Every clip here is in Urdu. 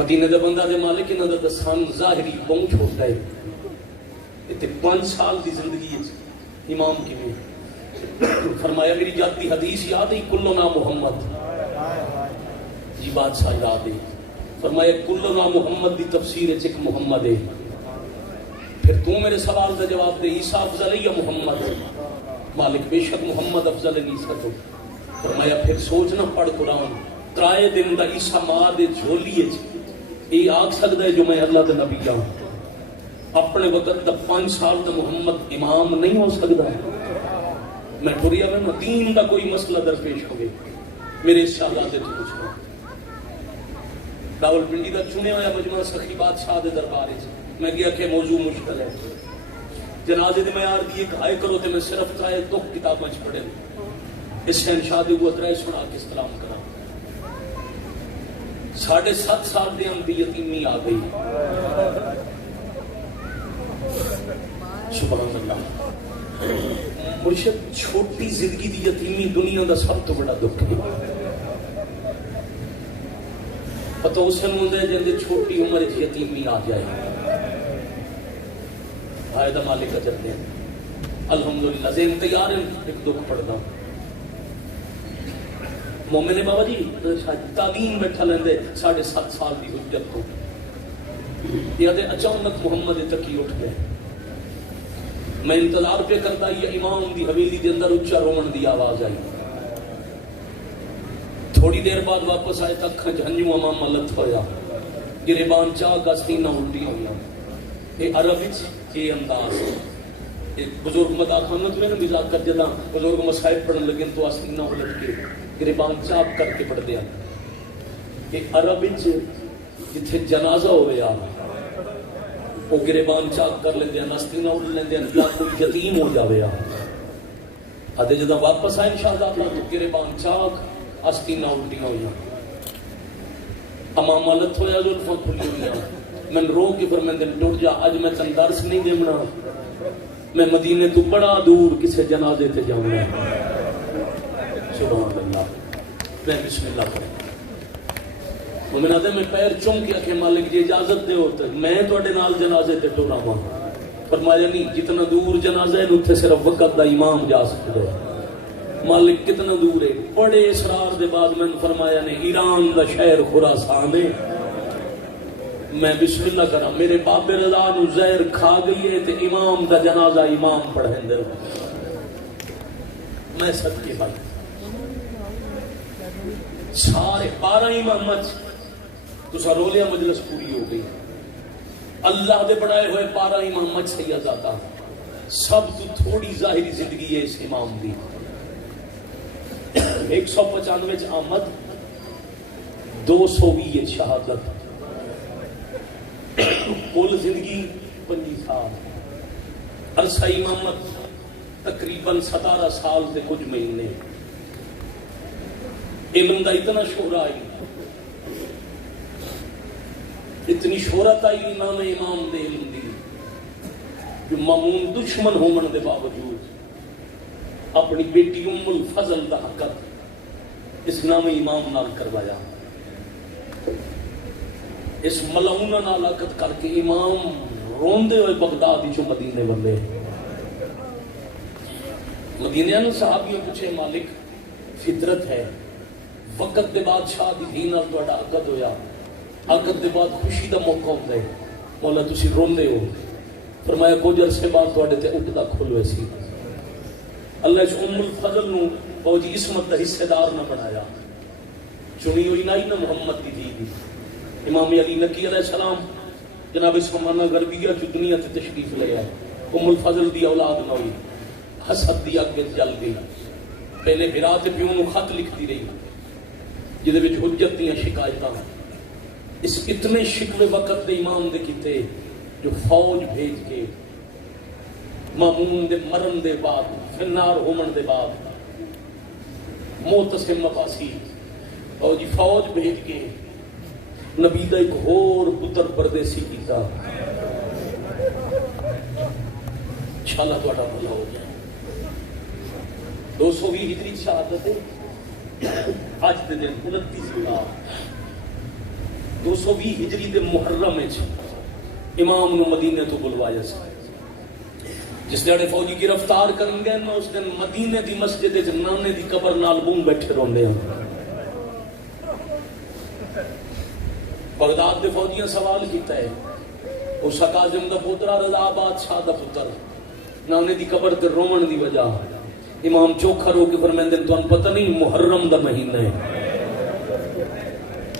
مدینے دا بندہ دے مالک انہاں دا دسان ظاہری بہت چھوٹا ہے. تے 5 سال دی زندگی امام کی میں فرمایا میری جاتی حدیث یاد ہے کلنا محمد جی بادشاہ یاد ہے. فرمایا کلنا محمد دی تفسیر ایک محمد ہے. پھر تو میرے سوال کا جواب دے عیسیٰ افضل ہے یا محمد؟ مالک بے شک محمد افضل ہے عیسیٰ تو. فرمایا پھر سوچنا پڑھ قرآن ترائے دن دا عیسیٰ ماں دے جھولیے یہ آگ سکتا ہے جو میں اللہ دے نبی جاؤں. اپنے وقت دا 5 سال دا محمد امام نہیں ہو سکتا. میں ٹریا میں دین دا کوئی مسئلہ درپیش ہوگی میرے اس شہزادے تو پوچھنا. راول پنڈی دا چنے ہویا مجمع سخی بادشاہ دے دربارے میں گیا کہ موضوع مشکل ہے. جنازے دے معیار دی ایک ہائے کرو تے میں صرف ترائے 2 کتاباں پڑھے اس شہنشاہ دے وہ ترائے سنا کے سلام کرا. 7.5 سال دے ہم دی یتیمی آ گئی. سبحان اللہ. مرشد چھوٹی زندگی دی یتیمی دنیا دا سب تو بڑا دکھ ہے. پتہ اسے مندے جن چھوٹی عمر یتیمی آ جائے فائدہ مالک اجر دیں. الحمدللہ ذہن تیار ہے. ایک دکھ پڑھتا مومن بابا جی تعلیم بیٹھا لیندے 7.5 سال دی حجت کو یہ اچانک محمد تقی اٹھ گئے. میں انتظار پہ کرتا یہ امام دی حویلی دے اندر اچھا رومن دی آواز آئی. تھوڑی دیر بعد واپس آئے تک جھنجو امام ملت ہویا گریبان چاہ کا سینہ الٹی ہویا. یہ عرب یہ انداز بزرگ مدا خانہ تو نے مزاق کر جدا بزرگ مسائب پڑھن لگے تو سینہ الٹ کے گریبان چاپ کر کے پڑھ دیا. یہ عرب جتھے جنازہ ہویا وہ گریبان چاک کر لیندے ہیں سینہ الٹ لیندے ہیں یا کوئی یتیم ہو جاوے. آدھے جدا واپس آئے شہزادہ تو گریبان چاک آستینہ الٹیاں ہوئی. امام مالت ہویا زلفاں کھلی ہوئی. میں رو کے پر میں دن ٹوٹ جا اج میں تن درس نہیں دیمنا. میں مدینے تو بڑا دور کسے جنازے تے جاؤں گا. سبحان اللہ. میں بسم اللہ کریں وہ میں نے میں پیر چوم کیا کہ مالک جی اجازت دے ہوتا میں توڑے نال جنازے تے ٹورا ہوں. فرمایا نہیں جتنا دور جنازہ ہے اتنے صرف وقت دا امام جا سکتا ہے. مالک کتنا دور ہے. بڑے اسرار دے بعد میں فرمایا نے ایران دا شہر خراسان ہے. میں بسم اللہ کرا میرے باب رضا نو زہر کھا گئی ہے تے امام دا جنازہ امام پڑھیں دے. میں صدقے بھائی سارے 12 امام تو سرولیا مجلس پوری ہو گئی. اللہ دے بڑھائے ہوئے 12 امام سید آتا سب تو تھوڑی ظاہری زندگی ہے اس امام دی. 195 آمد 220 شہادت کل زندگی 25 سال. عرصہ امامت تقریباً 17 سال سے کچھ مہینے. علم دا اتنا شہرہ آئی اتنی شہرت آئی امام دے علم دی جو مامون دشمن ہومن دے باوجود اپنی بیٹی ام الفضل دا حقت اس نام امام نال کروایا. اس ملعونہ نال حقت کر کے امام روندے ہوئے بغداد چو مدینے بندے. مدینے نے صحابیوں پوچھے مالک فطرت ہے وقت دے بادشاہ دی دین نال تہاڈا عقد ہویا عقد دے بعد خوشی دا موقع ہوندا ہے مولا تسی روندے ہو. فرمایا کچھ عرصے بعد تہاڈے تے اٹھدا کھل ہوئے سی. اللہ اس ام الفضل نو فوجی عصمت دا حصے دار نہ بنایا. چنی ہوئی نہ محمد دی دی امام علی نقی علیہ السلام جناب سمانہ غربیہ جو دنیا تے تشریف لے آئے. ام الفضل دی اولاد نہ ہوئی. حسد دی اگ جل گئی. پہلے بھرا تے پیو نو خط لکھتی رہی جدے وچ حجت دیاں شکایتاں. اس اتنے شکوے وقت دے امام دے کیتے جو فوج بھیج کے مامون دے مرن دے بعد فنار ہومن دے بعد معتصم مفاسی فوجی فوج بھیج کے نبی دا ایک اور پتر پردیسی کیتا. انشاءاللہ تہاڈا بھلا ہو جائے. 220 ہجری شہادت ہے. آج دے دن 29 سال 220 ہجری دے محرم وچ امام نو مدینے تو بلوایا سی. جس دیہڑے فوجی گرفتار کرن گئے نا اس دن مدینے دی مسجد وچ نانے دی قبر نال بوں بیٹھے روندے ہیں. بغداد دے فوجیاں سوال کیتا ہے اس کاظم دا پوترا رضا بادشاہ دا پتر نانے دی قبر تے رومن دی وجہ. امام چوکھا رو کے فرماندے نے تانوں پتہ نہیں محرم دا مہینہ ہے.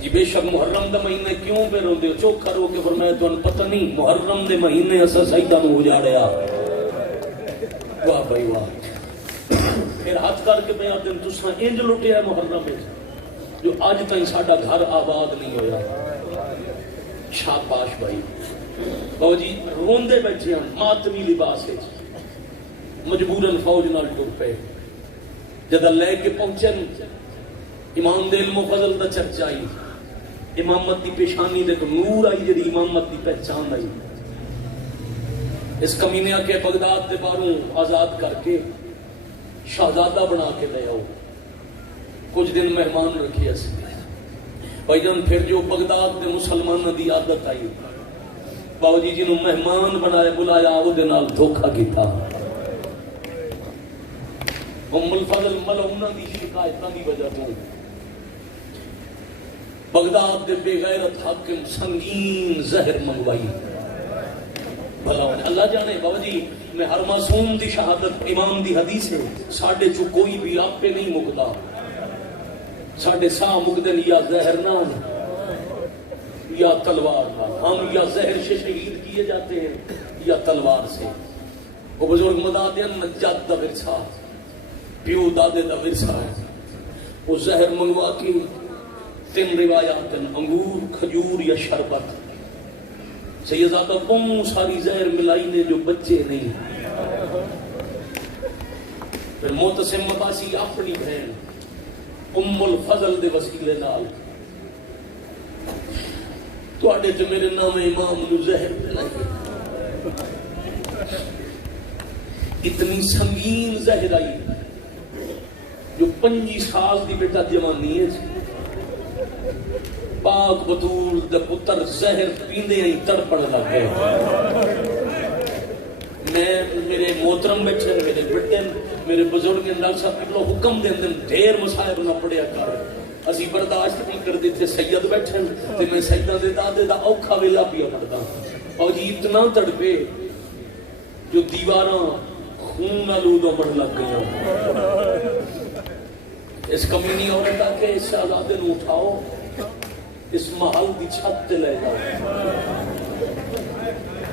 جی بے شک محرم دا مہینہ کیوں پہ روندے ہو؟ چوکھا رو کے فرمایا تانوں پتہ نہیں محرم دے مہینے اسا سیداں نوں اجاڑیا. واہ بھائی واہ. پھر ہاتھ کر کے بیان دین تساں انج لٹیا محرم وچ جو اج تائیں ساڈا گھر آباد نہیں ہویا. شاباش بھائی. بابا جی روندے بیٹھے ہیں ماتمی لباس وچ مجبوراً فوج نال ٹر پے. جدہ لے کے پہنچے امام دے علم و فضل دا چرچا آئی. امامت دی پیشانی دے کو نور آئی جدی امامت دی پہچان آئی. اس کمینے کے بغداد دے باروں آزاد کر کے شہزادہ بنا کے لے آؤ. کچھ دن مہمان رکھے اس بھائی جان. پھر جو بغداد دے مسلمانوں دی عادت آئی باو جی جنہوں مہمان بنائے بلایا وہ دے نال دھوکھا کیتا. ام الفضل ملعونہ دی شکایتاں دی وجہ تو بغداد دے بے غیرت حاکم سنگین زہر منگوائی. بھلا اللہ جانے بابا جی میں ہر معصوم دی شہادت امام دی حدیث ہے ساڑھے چو کوئی بھی آپ پہ نہیں مکدا. ساڑھے ساں مکدن یا زہر نام یا تلوار نام. ہم یا زہر سے شہید کیے جاتے ہیں یا تلوار سے. وہ بزرگ مدادین نجات دا ورثہ پیو دادے دا ورثہ ہے. وہ زہر منگوا کی 3 روایات انگور کھجور یا شربت. سیدزادہ بہت ساری زہر ملائی نے جو بچے نہیں. پھر معتصم مباسی اپنی بہن ام الفضل دے وسیلے نال تو آڑے جو میرے نام امام نو زہر ملائی. اتنی سنگین زہر آئی جو 25 سال دی بیٹا جوانی ہے. پاک بطول دے پتر زہر پیندے ہی تڑپڑ لگ گئے. میں میرے محترم بیٹھے میرے بڑے میرے بزرگ اللہ صاحب کی حکم دے اندر ڈھیر مصائب نہ پڑیا کر. اسی برداشت نہیں کر دیتے. سید بیٹھے تے میں سیدہ دے دادے دا اوکھا ویلا پیا پڑتا. اور جی اتنا تڑپے جو دیواراں خون آلودہ بڑھ لگ گیا. اس کمینی عورت آ کے اس شہزادے نو اٹھاؤ اس محل دی چھت تے لے جاؤ.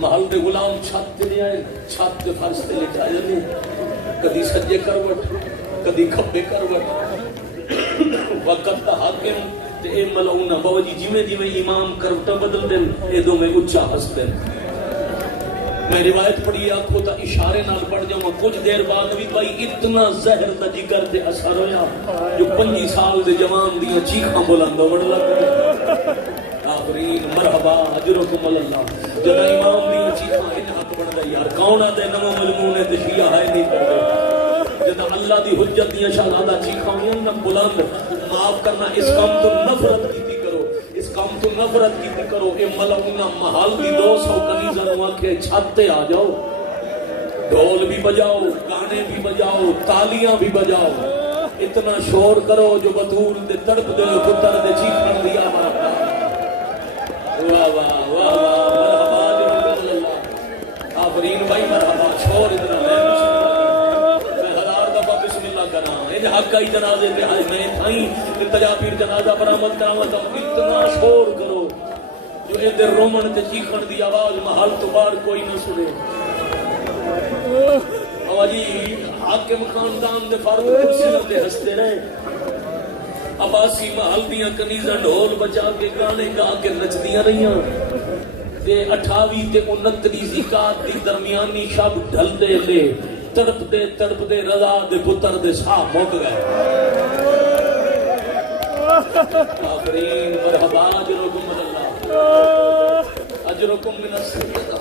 محل دے غلام چھت تے لے آئے. چھت تے فرش تے لے جائے نہیں. کدی سجے کروٹ کدی کھبے کروٹ. وقت دا حاکم تے اے ملعونہ بابا جی جویں امام کروٹاں بدل دین اے دو میں اچھا ہس دین. میں روایت پڑھی آنکھوں تا اشارے نال پڑھ جاؤں. کچھ دیر بعد بھی بھائی اتنا زہر دا جگر تے اثر ہویا جو 25 سال دے جوان دیاں چیخاں بلندہ بڑھ لگ گئے. آخرین مرحبا اجرکم اللہ. جدا امام دیاں چیخاں ان حق بڑھ گئی یار کون آدھے نمو ملمونے تے شیعہ ہے نہیں کرتے. جدا اللہ دی حجت دیاں شہزادہ چیخاں ہوئیں نہ بلند. معاف کرنا اس کام تو نفرت کیتی کرو. اس کام تو نفرت کیتی کرو. اے ملعونہ محل دی 200 کنیزاں نو آکھے چھت تے آ جاؤ. ڈھول بھی بجاؤ گانے بھی بجاؤ تالیاں بھی بجاؤ. اتنا شور کرو جو بطول دے تڑپ دے پتر دے چیخن دیا. واہ واہ واہ واہ مرحبا جرکم اللہ. آفرین بھائی مرحبا. شور اتنا میں 1000 دفعہ بسم اللہ کرنا. ان حق کا جنازے پہ حج میں تھائیں تجاپیر جنازہ برآمد کراوت. اتنا شور کرو جو ادھر رومن تے چیخن دی آواز محل تو باہر کوئی نہ سنے. آواجی حاکم خاندان دے فاروق کرسیوں دے ہستے رہے. عباسی محل دیاں کنیزاں ڈھول بجا کے گانے گا کے نچدیاں رہیاں. تے 28 تے 29 زکات دی درمیانی شب ڈھل دے لے تڑپ دے رضا دے پتر دے ساہ موک گئے. آخرین مرحبا اجرکم اللہ. اجرکم من السجدہ.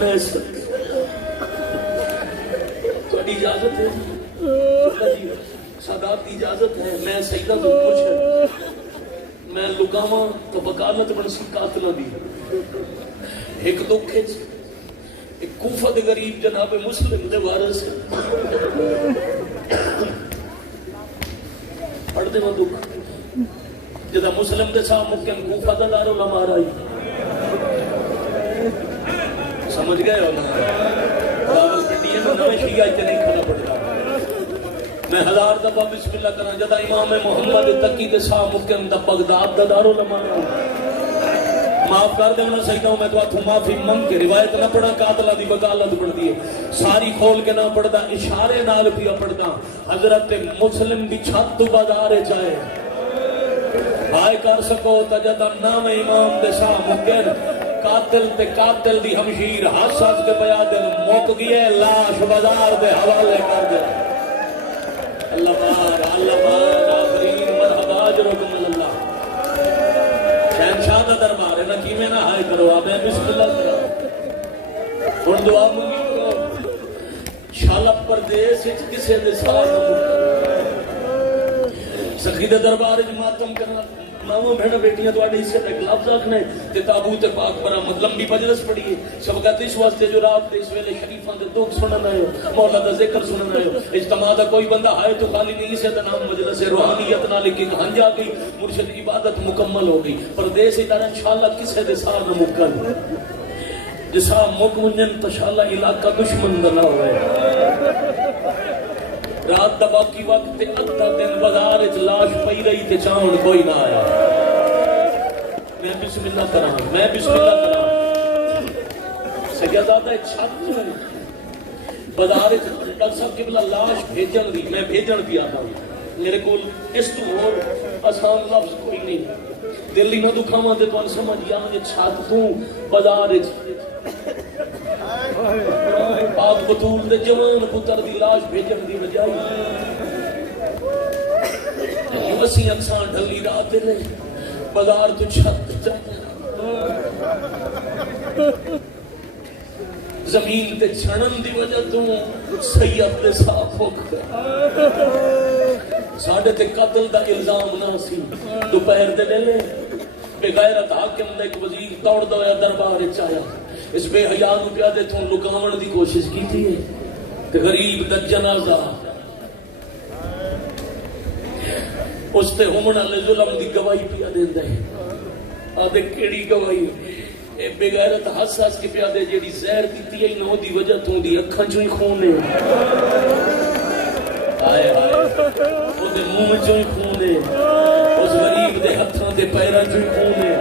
میں تھوڑی اجازت ہے جی سادات کی اجازت ہے میں سیدہ تو کچھ میں لکاواں تو وکالت بن سی قاتلہ دی ایک دکھ ہے ایک کوفہ دے غریب جناب مسلم دے وارث پڑھ دے وہ دکھ جدا مسلم دے ساتھ مکم کوفہ دا دارالعلماء رائی سمجھ گئے ہو نا دعوت پنڈیے میں نویں شیعہ اتنے نہیں کھڑا پڑتا میں ہزار دفعہ بسم اللہ کرنا جدا امام محمد تقی دے ساتھ مکم دا بغداد دا دارالعلماء رائی معاف کر دے ہونا سیدہ ہوں میں تو آتھوں معافی منگ کے روایت نہ پڑھا قاتلہ دی وکالت پڑھ دیئے ساری کھول کے نہ پڑھدا اشارے نال پیا پڑھدا حضرت مسلم دی چھت تو بازارے چاہے آئے کر سکو تجدہ نام امام دے شاہ مکر قاتل تے قاتل دی ہمشیر حساس کے بیادن موک گئے لاش بازار دے حوالے کر دے اللہ بار آخرین مرحبا جرکم اللہ شہنشاہ دا دربار ہے نا کی میں نہ ہائے کرو آپ بسم اللہ کرو اور دعا مونگی کرو شالب پردیس اچھ کسے دے ساتھ سخید دربار جماعتم کرنا ماموں بھیڑا بیٹیاں تو آڈی سے ایک لفظ آکھنے تے تابوت پاک برآمد لمبی مجلس پڑی ہے شفقت اس واسطے جو رات دے اس ویلے شریفان دے دکھ سنن آئے ہو مولا دا ذکر سنن آئے ہو اجتماع دا کوئی بندہ آئے تو خالی نہیں سے نام مجلس روحانیت نہ لکھی ہنجا گئی مرشد عبادت مکمل ہو گئی پردیس ادارہ انشاءاللہ کسے دے سار نہ مکل جسا مکمنن تشاءاللہ علاقہ دشمن نہ ہوئے رات دا باقی وقت تے ادھا دن بازار اچ لاش پئی رہی تے چاون کوئی نہ آیا میں بسم اللہ کرا سیدادہ ایک چھت بازار اچ ڈاکٹر صاحب قبلہ لاش بھیجن دی میں بھیجن بھی آتا ہوں میرے کول اس تو اور آسان لفظ کوئی نہیں دل ہی نہ دکھاواں تے تو سمجھ یا مجھے چھت تو بازار اچ پاک بطول دے جوان پتر دی لاش بھیجن دی بجائی وسیع اکسان ڈھلی رات دے رہے بازار تو چھت جاتے زمین تے چھڑن دی وجہ تو سید دے صاف ہو گئے ساڑھے تے قتل دا الزام نہ سی دوپہر دے لے بغیرت حاکم دا ایک وزیر توڑ دویا دربار چایا اس بے حیاء نو پیادے تھوں لکاون دی کوشش کی تھی کہ غریب دا جنازہ اس تے ہمن علی ظلم دی گواہی پیادے دے آدھے کیڑی گواہی اے بے غیرت حساس کے پیادے جیڑی زہر دیتی ہے نو دی وجہ تھوں دی اکھاں چوئی خونے آئے او دے منہ چوئی خونے اس غریب دے ہتھاں دے پیراں چوئی خونے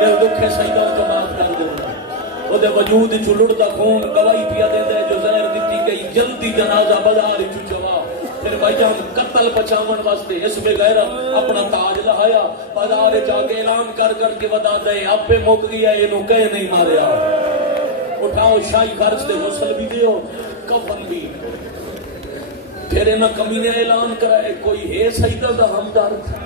دل دکھے سیدہ تو معاف کر دے او دے وجود چلڑ دا خون گواہی پیا دے دے جو زہر دیتی گئی جلدی جنازہ بازار چو جوا پھر بھائی جان قتل بچاون واسطے اس بے غیرہ اپنا تاج لہایا بازار جا کے اعلان کر کے بتا دے اب پہ موک گیا اینو کہے نہیں ماریا اٹھاؤ شاہی خرچ دے غسل بھی دیو کفن بھی پھر انہاں کمینے اعلان کرائے کوئی ہے سیدہ دا ہمدرد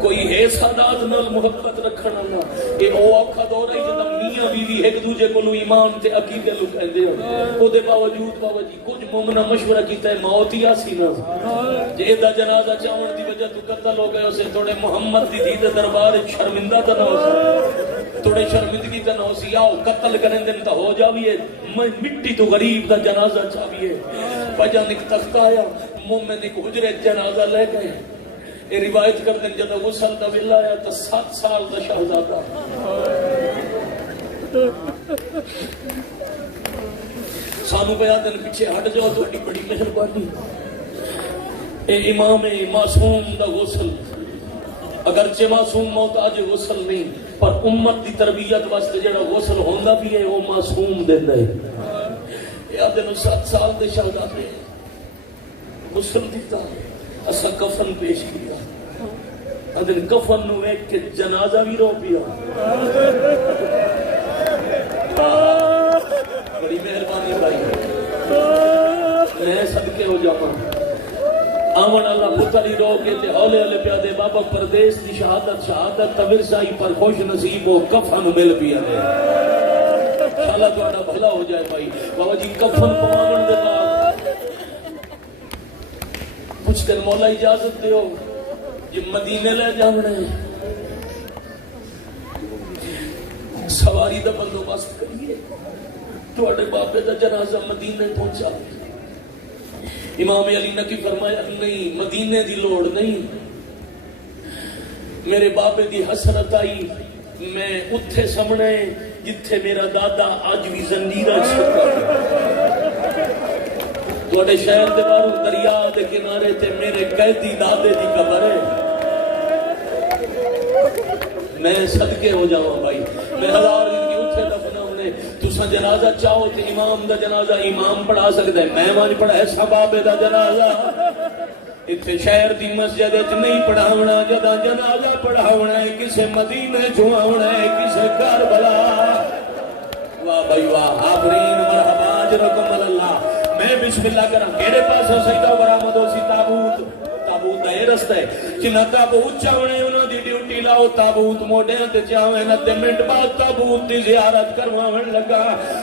کوئی ہے سادات نال محبت رکھنا اللہ اے او آکھا دور ہے جدہ میاں بیوی ایک دوجے کو لو ایمان تے عقیدے لو کہندے ہو او دے باوجود باوجی کچھ مومنہ مشورہ کیتا ہے موت ہی آسی نہ جے دا جنازہ چاون دی وجہ تو قتل ہو گئے اسے تھوڑے محمد دی دید دربار شرمندہ تا نہ ہو سی تھوڑے شرمندگی تا نہ ہو سی آؤ قتل کریں دن تا ہو جاویے مٹی تو غریب دا جنازہ چاویے بجا نک تختہ آیا مومن ایک حجرے جنازہ لے گئے یہ روایت کرتے ہیں جب غسل دا ویلا آیا تو 7 سال دا شہزادہ سانو بیادن پیچھے ہٹ جاؤ تو بڑی مہربانی اے امام معصوم دا غسل اگرچہ معصوم محتاج غسل نہیں پر امت دی تربیت واسطے جڑا غسل ہوندا بھی ہے وہ معصوم دیندا ہے یادن 7 سال دے شہزادے غسل دیتا اسا کفن پیش کیا ادن کفن نو ایک کے جنازہ بھی رو پیا بڑی مہربانی بھائی میں صدقے ہو جاؤں آمن اللہ پتری رو کے تے ہولے ہولے پیا دے بابا پردیس دی شہادت شہادت تورسائی پر خوش نصیب ہو کفن مل پیا دے شالا تھوڑا بھلا ہو جائے بھائی بابا جی کفن پواون دے بعد کچھ دن مولا اجازت دیو جی مدینے لے جاونے سواری دا بندوبست کریے تھوڑے بابے دا جنازہ مدینے پہنچا امام علی نے کی فرمایا نہیں مدینے دی لوڑ نہیں میرے بابے دی حسرت آئی میں اتھے سمنے جتھے میرا دادا آج بھی زنجیرہ چھکا تھوڑے شہر دے باروں دریا دے کنارے تے میرے قیدی دادے دی قبر ہے میں صدقے ہو جاؤں بھائی میں 1000 دن کی اتھے دفنہ ہونے تُسا جنازہ چاہو تے امام دا جنازہ امام پڑھا سکتا ہے میں وہاں پڑھا ایسا بابے دا جنازہ اتھے شہر دی مسجد نہیں پڑھاونا جدا جنازہ پڑھاونا ہے کسے مدینے چھواونا ہے کسے کربلا واہ بھائی واہ آفرین مرحبا جرکم اللہ میں بسم اللہ کرم کیڑے پاسوں سیدہ برآمد ہو سی تابوت تابوت دا یہ رستہ ہے جنہ تابوت چاہونے انہوں دی ڈیوٹی لاؤ تابوت موڑے تے چاہویں ندے منٹ بعد تابوت دی زیارت کرواون لگا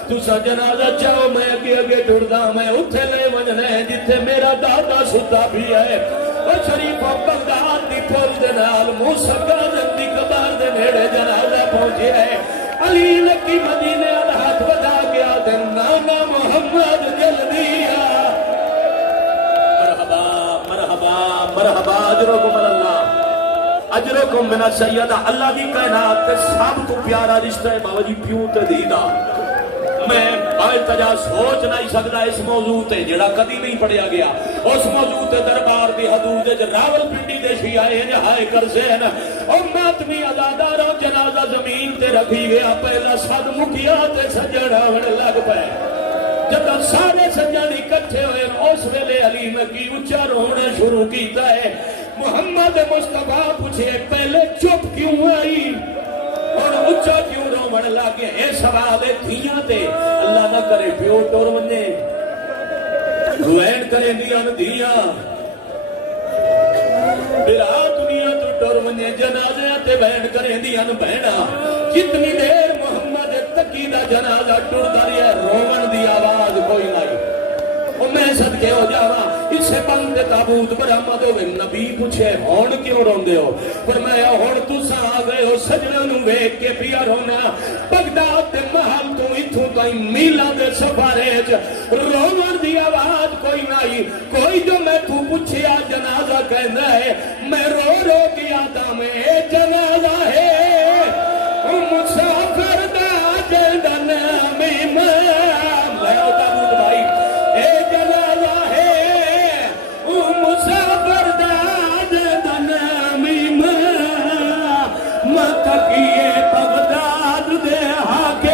تسا جنازہ چاہو میں اگے اگے ٹردا میں اتھے لے وجنے جتھے میرا دادا ستا بھی ہے او شریف بغداد دی پھول دے نال موسی کاظم دی قبر دے نیڑے جنازہ پہنچے ہے علی لکی مدینے ال ہاتھ بجا گیا تے نانا محمد جلدی مرحبا اجرکم اللہ اجرکم من السیدہ اللہ دی کائنات تے سب تو پیارا رشتہ ہے بابا جی پیو تے دیدہ میں آج تجا سوچ نہیں سکتا اس موضوع تے جڑا کدی نہیں پڑھیا گیا اس موضوع تے دربار دی حدود دے راول پنڈی دے شیعہ جہائے کرزین اور ماتمی ازادارہ جنازہ زمین تے رکھی گیا پہلا صد مکیا تے سجڑا وڑ لگ پہ جب سارے سجن اکٹھے ہوئے اس ویلے علی نکی اچھا رونا شروع کیتا ہے محمد مصطفیٰ پوچھے پہلے چپ کیوں آئی اور اچھا کیوں رومن لگے اے سوال ہے دھیاں تے اللہ نہ کرے پیو ٹور ونے روین کرے دیاں دھیاں بلا دنیا تو ٹور ونے جنازے تے بین کرے دیاں بہنا جتنی دیر محمد تقی دا جنازہ ٹرتا رہا رومن دی آواز کوئی نہیں اور میں صدقے ہو جاواں اس سے بند تابوت برآمد ہوئے نبی پوچھے ہون کیوں روندے ہو فرمایا ہون تساں آ گئے ہو سجنوں نوں ویکھ کے پیا رونا بغداد دے محل تو ایتھوں تائیں میلاں دے سفارے وچ رومن دی آواز کوئی نہیں کوئی جو میں تو پوچھیا جنازہ کہندا ہے میں رو رو کے آتا میں اے جنازہ ہے مسافر دا جندا نام امام لے او تابوت بھائی اے جنازہ ہے مسافر دا جندا نام امام متقی بغداد دے حاکم